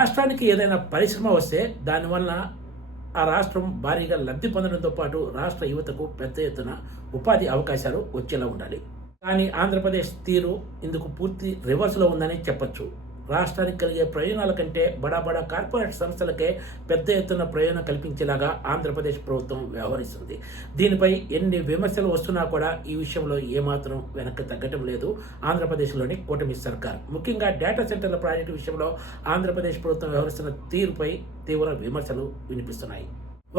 రాష్ట్రానికి ఏదైనా పరిశ్రమ వస్తే దానివల్ల ఆ రాష్ట్రం భారీగా లబ్ధి పొందడంతో పాటు రాష్ట్ర యువతకు పెద్ద ఎత్తున ఉపాధి అవకాశాలు వచ్చేలా ఉండాలి. కానీ ఆంధ్రప్రదేశ్ తీరు ఇందుకు పూర్తి రివర్స్లో ఉందని చెప్పొచ్చు. రాష్ట్రానికి కలిగే ప్రయోజనాల కంటే బడా కార్పొరేట్ సంస్థలకే పెద్ద ఎత్తున ప్రయోజనం కల్పించేలాగా ఆంధ్రప్రదేశ్ ప్రభుత్వం వ్యవహరిస్తుంది. దీనిపై ఎన్ని విమర్శలు వస్తున్నా కూడా ఈ విషయంలో ఏమాత్రం వెనక్కి తగ్గటం లేదు ఆంధ్రప్రదేశ్లోని కూటమి సర్కార్. ముఖ్యంగా డేటా సెంటర్ల ప్రాజెక్టు విషయంలో ఆంధ్రప్రదేశ్ ప్రభుత్వం వ్యవహరిస్తున్న తీరుపై తీవ్ర విమర్శలు వినిపిస్తున్నాయి.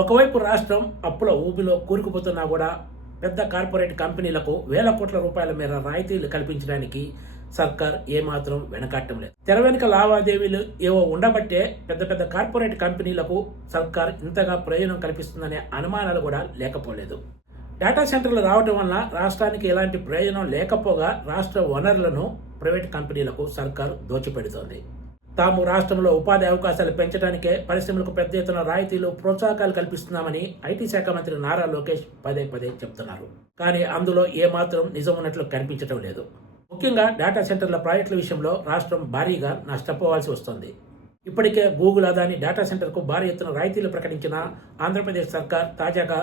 ఒకవైపు రాష్ట్రం అప్పుల ఊబిలో కూరుకుపోతున్నా కూడా పెద్ద కార్పొరేట్ కంపెనీలకు వేల కోట్ల రూపాయల మేర రాయితీలు కల్పించడానికి సర్కార్ ఏమాత్రం వెనకాడటం లేదు. తెర వెనుక లావాదేవీలు ఏవో ఉండబట్టే పెద్ద కార్పొరేట్ కంపెనీలకు సర్కార్ ఇంతగా ప్రయోజనం కల్పిస్తుందనే అనుమానాలు కూడా లేకపోలేదు. డేటా సెంటర్లు రావడం వల్ల రాష్ట్రానికి ఎలాంటి ప్రయోజనం లేకపోగా రాష్ట్ర వనరులను ప్రైవేట్ కంపెనీలకు సర్కార్ దోచిపెడుతోంది. తాము రాష్ట్రంలో ఉపాధి అవకాశాలు పెంచడానికే పరిశ్రమలకు పెద్ద ఎత్తున రాయితీలు ప్రోత్సాహకాలు కల్పిస్తున్నామని ఐటీ శాఖ మంత్రి నారా లోకేష్ పదే చెప్తున్నారు. కానీ అందులో ఏమాత్రం నిజం ఉన్నట్లు కనిపించడం లేదు. ముఖ్యంగా డేటా సెంటర్ల ప్రాజెక్టుల విషయంలో రాష్ట్రం భారీగా నష్టపోవాల్సి వస్తోంది. ఇప్పటికే గూగుల్ అదాని డేటా సెంటర్కు భారీ ఎత్తున రాయితీలు ప్రకటించిన ఆంధ్రప్రదేశ్ సర్కార్ తాజాగా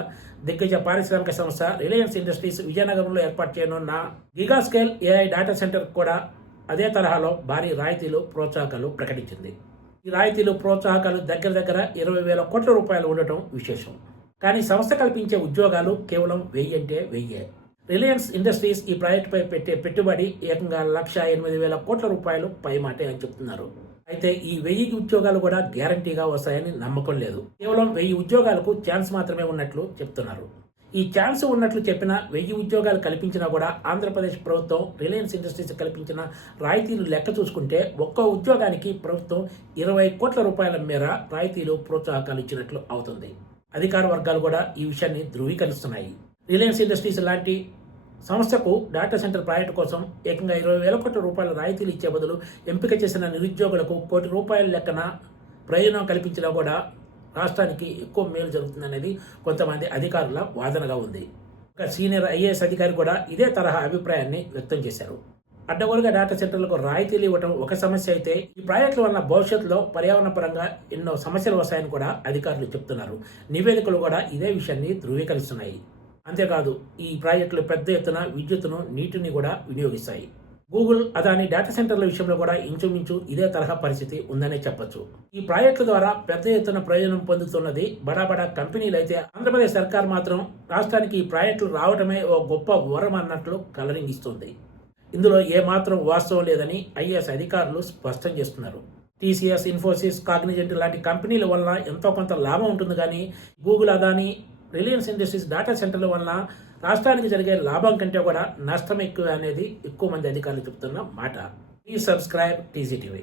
దిగ్గజ పారిశ్రామిక సంస్థ రిలయన్స్ ఇండస్ట్రీస్ విజయనగరంలో ఏర్పాటు చేయనున్న giga scale AI data centre కూడా అదే తరహాలో భారీ రాయితీలు ప్రోత్సాహకాలు ప్రకటించింది. ఈ రాయితీలు ప్రోత్సాహకాలు దగ్గర 20,000 కోట్ల రూపాయలు ఉండటం విశేషం. కానీ సంస్థ కల్పించే ఉద్యోగాలు కేవలం 1000 అంటే 1000. రిలయన్స్ ఇండస్ట్రీస్ ఈ ప్రాజెక్టుపై పెట్టే పెట్టుబడి ఏకంగా 1,08,000 కోట్ల రూపాయలు పైమాటే అని చెప్తున్నారు. అయితే ఈ 1000 ఉద్యోగాలు కూడా గ్యారంటీగా వస్తాయని నమ్మకం లేదు. కేవలం 1000 ఉద్యోగాలకు ఛాన్స్ మాత్రమే ఉన్నట్లు చెప్తున్నారు. ఈ ఛాన్స్ ఉన్నట్లు చెప్పిన 1000 ఉద్యోగాలు కల్పించినా కూడా ఆంధ్రప్రదేశ్ ప్రభుత్వం రిలయన్స్ ఇండస్ట్రీస్ కల్పించిన రాయితీలు లెక్క చూసుకుంటే ఒక్కో ఉద్యోగానికి ప్రభుత్వం 20 కోట్ల రూపాయల మేర రాయితీలు ప్రోత్సాహకాలు ఇచ్చినట్లు అవుతుంది. అధికార వర్గాలు కూడా ఈ విషయాన్ని ధృవీకరిస్తున్నాయి. రిలయన్స్ ఇండస్ట్రీస్ లాంటి సంస్థకు డేటా సెంటర్ ప్రాజెక్టు కోసం ఏకంగా 20,000 కోట్ల రూపాయల రాయితీలు ఇచ్చే బదులు ఎంపిక చేసిన నిరుద్యోగులకు ₹1 కోటి లెక్కన ప్రయోజనం కల్పించినా కూడా రాష్ట్రానికి ఎక్కువ మేలు జరుగుతుందనేది కొంతమంది అధికారుల వాదనగా ఉంది. ఒక సీనియర్ ఐఏఎస్ అధికారి కూడా ఇదే తరహా అభిప్రాయాన్ని వ్యక్తం చేశారు. అడ్డగోలుగా డేటా సెంటర్లకు రాయితీలు ఇవ్వడం ఒక సమస్య అయితే ఈ ప్రాజెక్టుల వల్ల భవిష్యత్తులో పర్యావరణ పరంగా ఎన్నో సమస్యలు వస్తాయని కూడా అధికారులు చెప్తున్నారు. నివేదికలు కూడా ఇదే విషయాన్ని ధృవీకరిస్తున్నాయి. అంతేకాదు ఈ ప్రాజెక్టులు పెద్ద ఎత్తున విద్యుత్తును నీటిని కూడా వినియోగిస్తాయి. గూగుల్ అదాని డేటా సెంటర్ల విషయంలో కూడా ఇంచుమించు ఇదే తరహా పరిస్థితి ఉందనే చెప్పొచ్చు. ఈ ప్రాజెక్టుల ద్వారా పెద్ద ఎత్తున ప్రయోజనం పొందుతున్నది బడా కంపెనీలు అయితే ఆంధ్రప్రదేశ్ సర్కార్ మాత్రం రాష్ట్రానికి ఈ ప్రాజెక్టులు రావడమే ఓ గొప్ప వరం అన్నట్లు కలరింగ్ ఇస్తుంది. ఇందులో ఏమాత్రం వాస్తవం లేదని ఐఏఎస్ అధికారులు స్పష్టం చేస్తున్నారు. టీసీఎస్, ఇన్ఫోసిస్, కాగ్నిజెంట్ లాంటి కంపెనీల వల్ల ఎంతో కొంత లాభం ఉంటుంది. కానీ Google Adani Reliance industries data సెంటర్ల వల్ల రాష్ట్రానికి జరిగే లాభం కంటే కూడా నష్టం ఎక్కువ అనేది ఎక్కువ మంది అధికారులు చెప్తున్న మాట. Please subscribe TGTV.